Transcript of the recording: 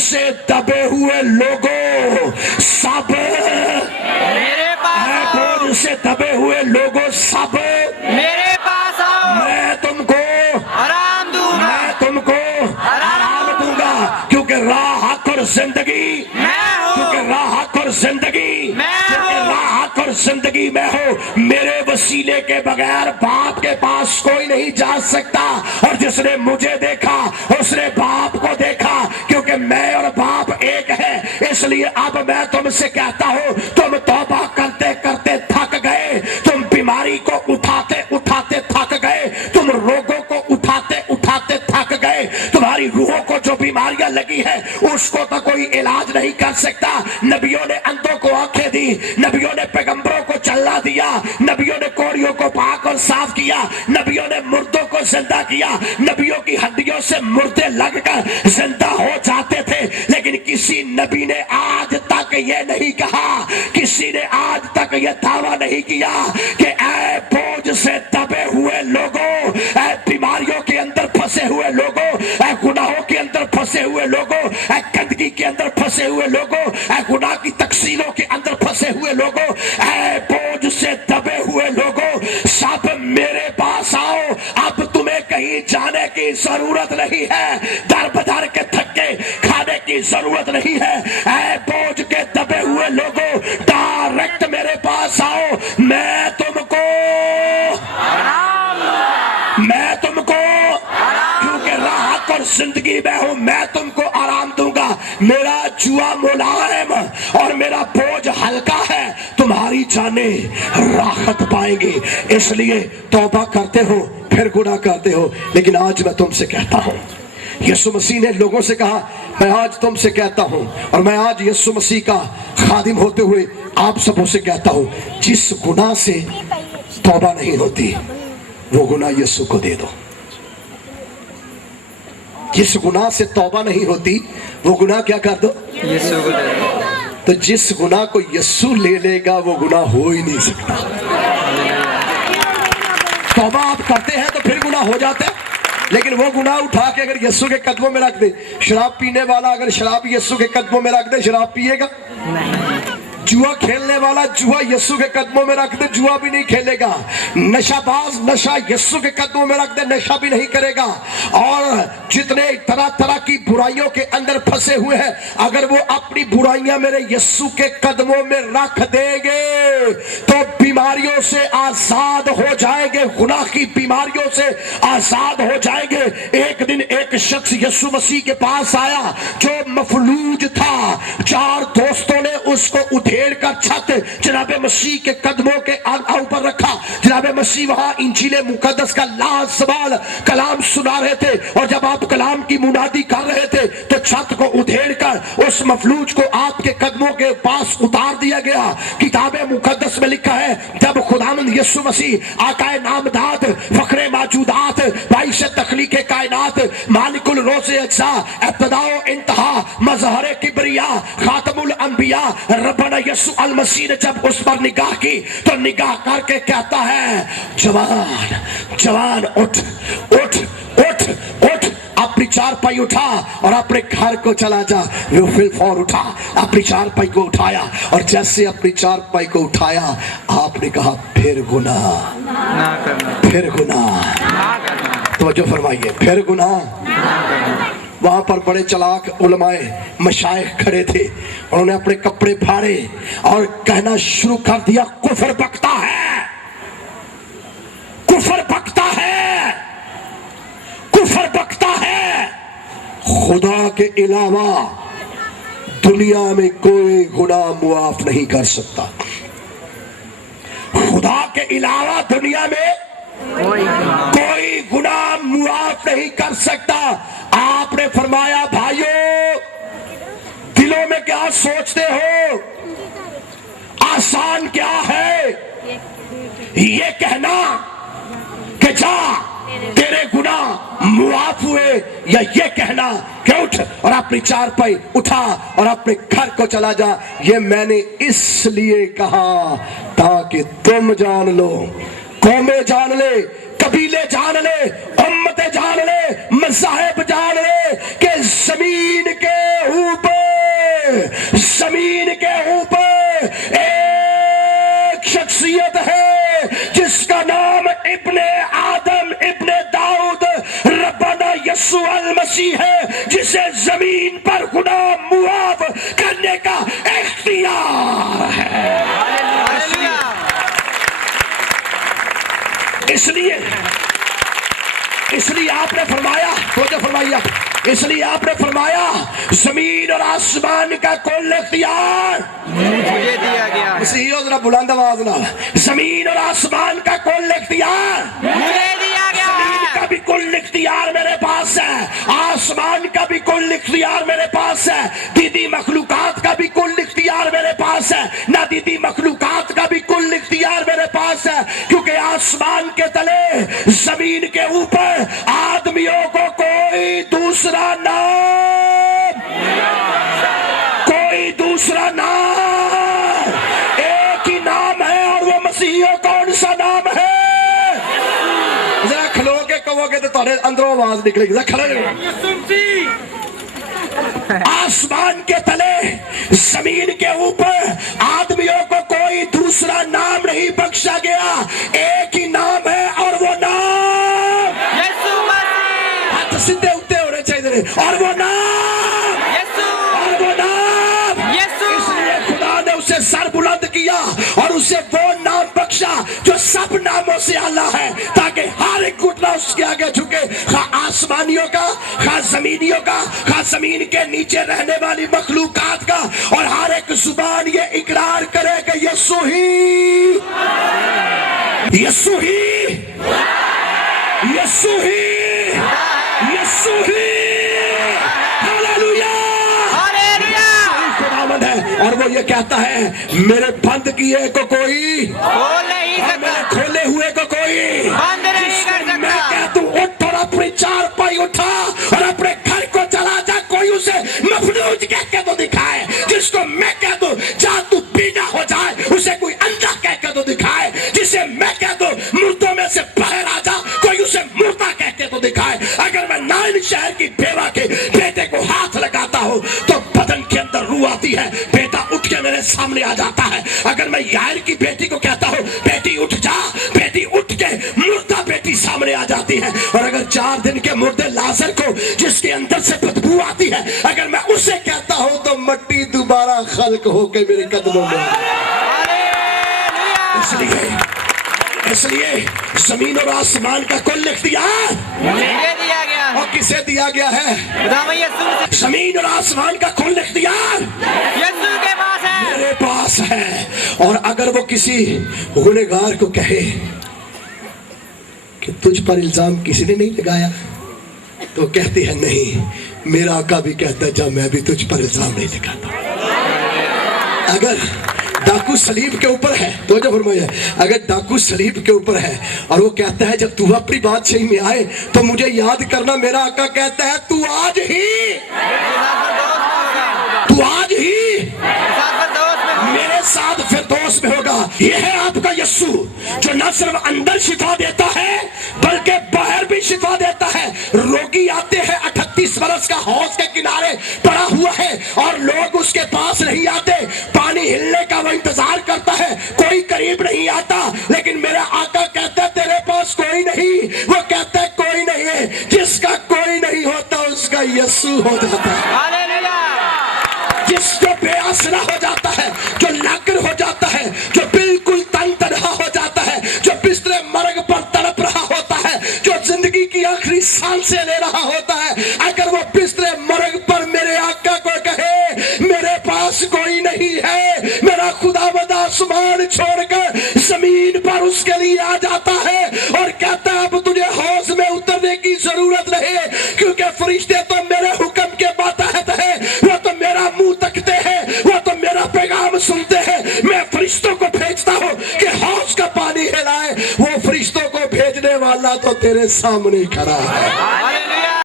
سے دبے ہوئے لوگوں سب میرے پاس اے آؤ، بوجھ سے دبے ہوئے لوگوں سب میرے پاس آؤ، میں تم کو آرام دوں گا، میں تم کو آرام دوں گا، کیونکہ راہ حق اور زندگی میں ہوں، کیونکہ راہ حق اور زندگی میں کیونکہ ہوں، راہ حق اور زندگی میں ہو۔ میرے وسیلے کے بغیر باپ کے پاس کوئی نہیں جا سکتا، اور جس نے مجھے دیکھا اس نے باپ کو دیکھا، کیونکہ میں اور باپ ایک ہے۔ اس لیے اب میں تم سے کہتا ہوں، تم توبہ کرتے کرتے تھک گئے، تم بیماری کو اٹھاتے اٹھاتے تھک گئے، تم روگوں کو اٹھاتے اٹھاتے تھک گئے، تمہاری روحوں کو جو بیماریاں لگی ہے اس کو تو کوئی علاج نہیں کر سکتا۔ نبیوں نے اندھوں کو آنکھیں دی، نبیوں نے پیغمبروں کو چلنا دیا، نبیوں نے کوڑیوں کو پاک اور صاف کیا، نبیوں نے مردوں کو زندہ کیا، نبیوں کی ہڈیوں سے مردے لگ کر زندہ ہو جاتے تھے، لیکن کسی نبی نے آج تک یہ نہیں کہا، کسی نے آج تک یہ دعویٰ نہیں کیا کہ اے بوجھ سے دبے ہوئے لوگوں، اے بیماریوں کے اندر پھنسے ہوئے لوگوں، اے گناہوں کے اندر پھنسے ہوئے لوگوں، اے گندگی کے اندر پھنسے ہوئے لوگوں، اے گناہ کی تقسیموں کے اندر پھنسے ہوئے لوگوں، اے بوجھ سے دبے ہوئے لوگوں، سب میرے پاس آؤ۔ اب تمہیں کہیں جانے کی ضرورت نہیں ہے، در بدر کے تھکے کھانے کی ضرورت نہیں ہے۔ اے بوجھ کے دبے ہوئے لوگوں، ڈائریکٹ میرے پاس آؤ، میں تم کو کیونکہ راحت اور زندگی میں ہوں، میں تم کو آرام دوں گا۔ میرا جوا ملائم اور میرا بوجھ ہلکا ہے، تمہاری جانیں راحت پائیں گی۔ اس لیے توبہ کرتے ہو پھر گناہ کرتے ہو، لیکن آج میں تم سے کہتا ہوں، یسوع مسیح نے لوگوں سے کہا، میں آج تم سے کہتا ہوں، اور میں آج یسوع مسیح کا خادم ہوتے ہوئے آپ سبوں سے کہتا ہوں، جس گناہ سے توبہ نہیں ہوتی وہ گناہ یسوع کو دے دو۔ جس گناہ سے توبہ نہیں ہوتی وہ گناہ کیا کر دو؟ یسوع کو دے دو۔ تو جس گناہ کو یسوع لے لے گا وہ گناہ ہو ہی نہیں سکتا۔ توبہ آپ کرتے ہیں تو پھر گناہ ہو جاتا ہے، لیکن وہ گناہ اٹھا کے اگر یسوع کے قدموں میں رکھ دے، شراب پینے والا اگر شراب یسوع کے قدموں میں رکھ دے شراب پیے گا؟ جوا کھیلنے والا جوا یسوع کے قدموں میں رکھ دے جوا بھی نہیں کھیلے گا۔ نشہ باز نشہ یسوع کے قدموں میں رکھ دے نشہ بھی نہیں کرے گا۔ اور جتنے طرح طرح کی برائیوں کے اندر پھنسے ہوئے ہیں، اگر وہ اپنی برائیاں میرے یسوع کے قدموں میں رکھ دیں گے تو بیماریوں سے آزاد ہو جائیں گے، گناہ کی بیماریوں سے آزاد ہو جائیں گے۔ ایک دن ایک شخص یسوع مسیح کے پاس آیا جو مفلوج تھا، 4 دوستوں نے اس کو اٹھیڑ کر چھت جناب مسیح کے قدموں کے اوپر رکھا۔ جناب مسیح وہاں انجیل مقدس کا لازوال کلام سنا رہے تھے، اور جب آپ کلام کی منادی کر رہے تھے تو چھت کو ادھیڑ کر اس مفلوج کو آپ کے قدموں کے پاس اتار دیا گیا۔ کتاب مقدس میں لکھا ہے، جب خداوند یسوع مسیح آقا نامداد، فخر موجودات، باعث تخلیق کائنات، مالک الروز اجزا، ابتدا و انتہا، مظہر کبریا، خاتم الانبیاء، ربنا یسوع المسیح نے جب اس پر نگاہ کی تو نگاہ کر کے کہتا ہے، جوان جوان اٹھ اٹھ اٹھ اٹھ، اپنی چارپائی اٹھا اور اپنے گھر کو چلا جا۔ وہ فل فور اٹھا، اپنی چارپائی کو اٹھایا، اور جیسے اپنی چارپائی کو اٹھایا آپ نے کہا پھر گناہ نہ کرنا، پھر گناہ، نہ کرنا، توجہ فرمائیے، پھر گناہ۔ نہ کرنا۔ وہاں پر بڑے چلاک علماء مشائخ کھڑے تھے، انہوں نے اپنے کپڑے پھاڑے اور کہنا شروع کر دیا، کفر بکتا ہے، کفر بکتا ہے، کفر بکتا ہے، خدا کے علاوہ دنیا میں کوئی گناہ معاف نہیں کر سکتا، خدا کے علاوہ دنیا میں کوئی گناہ معاف نہیں کر سکتا۔ آپ نے فرمایا، بھائیو دلوں میں کیا سوچتے ہو؟ آسان کیا ہے یہ کہنا کہ جا تیرے گناہ معاف ہوئے، یا یہ کہنا کہ اٹھ اور اپنی چارپائی اٹھا اور اپنے گھر کو چلا جا؟ یہ میں نے اس لیے کہا تاکہ تم جان لو، قومیں جان لے، قبیلے جان لے، امتیں جان لے، مذاہب جان لے کہ زمین کے زمین کے اوپر ایک شخصیت ہے جس کا نام ابن آدم ابن داؤد ربنا یسوع المسیح ہے، جسے زمین پر گناہ معاف کرنے کا اختیار ہے۔ اس لیے آپ نے فرمایا، توجہ فرمائیے، اس لیے آپ نے فرمایا زمین اور آسمان کا کل اختیار مجھے دیا گیا ہے، اسی ذرا بلند آواز نہ، زمین اور آسمان کا کل اختیار مجھے دیا گیا زمین ہے، کا بھی کل اختیار میرے پاس ہے، آسمان کا بھی کل اختیار میرے پاس ہے، دیدی مخلوقات کا بھی کل اختیار میرے پاس ہے، نہ دیدی مخلوقات کا بھی کل اختیار میرے پاس ہے، کیونکہ آسمان کے تلے زمین کے اوپر آدمیوں کو کوئی دوسرا نام، کوئی دوسرا نام، ایک ہی نام ہے اور وہ مسیح۔ کون سا نام ہے؟ ذرا کھلو کے کہو گے تو تمہارے اندروں آواز نکلے گی، ذرا کھڑے رہو۔ آسمان کے تلے زمین کے اوپر آدمیوں کو کوئی دوسرا نام نہیں بخشا گیا، ایک ہی نام ہے اور وہ نام یسوع مسیح، ہاتھ سیدھے اٹھتے ہونے چاہیے، اور وہ نام، یسوع، اور وہ نام، یسوع۔ اس لیے خدا نے اسے سر بلند کیا اور اسے وہ نام بخشا جو سب ناموں سے اعلیٰ ہے، تاکہ ہر ایک گھٹنا اس کے آگے جھکے، خواہ آسمانیوں کا، خواہ زمینیوں کا، خواہ زمین کے نیچے رہنے والی مخلوقات کا، اور ہر ایک زبان یہ اقرار کرے کہ یسوع ہی، یسوع ہی، یسوع ہی، یسوع ہی، ہاللویا، خداوند ہے۔ اور وہ یہ کہتا ہے میرے بند کیے کو کوئی کھول نہیں اور میرے سکتا، کھولے ہوئے کو کوئی بند نہیں کر سکتا۔ میں کہتا ہوں اٹھ اور اپنی چار پائی اٹھا اور اپنے گھر کو چلا جا، کوئی اسے مفلوج کہہ کے تو دکھائے، جس کو میں کہہ دوں جا تو بینا ہو جائے اسے کوئی اندھا کہہ کے تو دکھائے، جسے میں کہہ دوں مردوں میں سے باہر آ جا کوئی اسے مردہ کہہ کے تو دکھائے۔ اگر میں نائن شہر کی بیوہ کے بیٹے کو ہاتھ لگاتا ہوں تو بدن کے اندر روح آتی ہے، بیٹا اٹھ کے میرے سامنے آ جاتا ہے۔ اگر میں یائر کی بیٹی کو کہتا ہوں بیٹی اٹھ جا، بیٹی اٹھ کے مردہ بیٹی سامنے آ جاتی ہے۔ اور اگر 4 دن کے مردے لازر کو جس کے اندر سے بدبو آتی ہے، اگر میں اسے کہتا ہوں تو مٹی دوبارہ خلق ہو کے میرے قدموں میں اس لیے زمین اور آسمان کا کل اختیار مجھے دیا گیا ہے، اور کسے دیا گیا ہے؟ خدا یسوع مسیح، زمین اور آسمان کا کل اختیار یسوع کے پاس ہے، میرے پاس ہے۔ اور اگر وہ کسی گنہگار کو کہے کہ تجھ پر الزام کسی نے نہیں لگایا، تو کہتی ہے نہیں، میرا آقا بھی کہتا ہے جا میں بھی تجھ پر الزام نہیں لگاتا۔ اگر ڈاکو صلیب کے اوپر ہے، تو جو فرمایا اگر ڈاکو صلیب کے اوپر ہے اور وہ کہتا ہے جب تو اپنی بادشاہی میں آئے تو مجھے یاد کرنا، میرا آقا کہتا ہے تو آج ہی میرے ساتھ فردوس میں ہوگا۔ یہ ہے آپ کا یسوع جو نہ صرف اندر شفا دیتا ہے بلکہ باہر بھی شفا دیتا ہے۔ روگی آتے ہیں 38 برس کا حوض کے کنارے پڑا ہوا ہے اور لوگ اس کے پاس نہیں آتے، پانی ہلنے کا وہ انتظار کرتا ہے، کوئی قریب نہیں آتا، لیکن میرا آقا کہتا ہے تیرے پاس کوئی نہیں، وہ کہتا ہے کوئی نہیں ہے، جس کا کوئی نہیں ہوتا اس کا یسوع ہو جاتا ہے، جس کو بے آسرا ہو جاتا ہے، جو لاکر ہو جاتا ہے، جو بالکل تن تنہا ہو جاتا ہے، جو بستر مرگ پر تڑپ رہا ہوتا ہے، جو زندگی کی آخری سانسیں لے رہا ہوتا ہے، اگر وہ بستر مرگ پر میرے آقا کو کہے میرے پاس کوئی نہیں ہے، میرا خداوند آسمان چھوڑ کر زمین پر اس کے لیے آ جاتا ہے اور کہتا ہے اب تجھے حوض میں اترنے کی ضرورت نہیں، کیونکہ فرشتے تو میرے حکم کے ماتحت ہیں، وہ تو میرا منہ تکتے ہیں، وہ تو میرا پیغام سنتے ہیں، میں فرشتوں کو بھیجتا ہوں کہ کا پانی ہلائے، وہ فرشتوں کو بھیجنے والا تو تیرے سامنے کھڑا ہے۔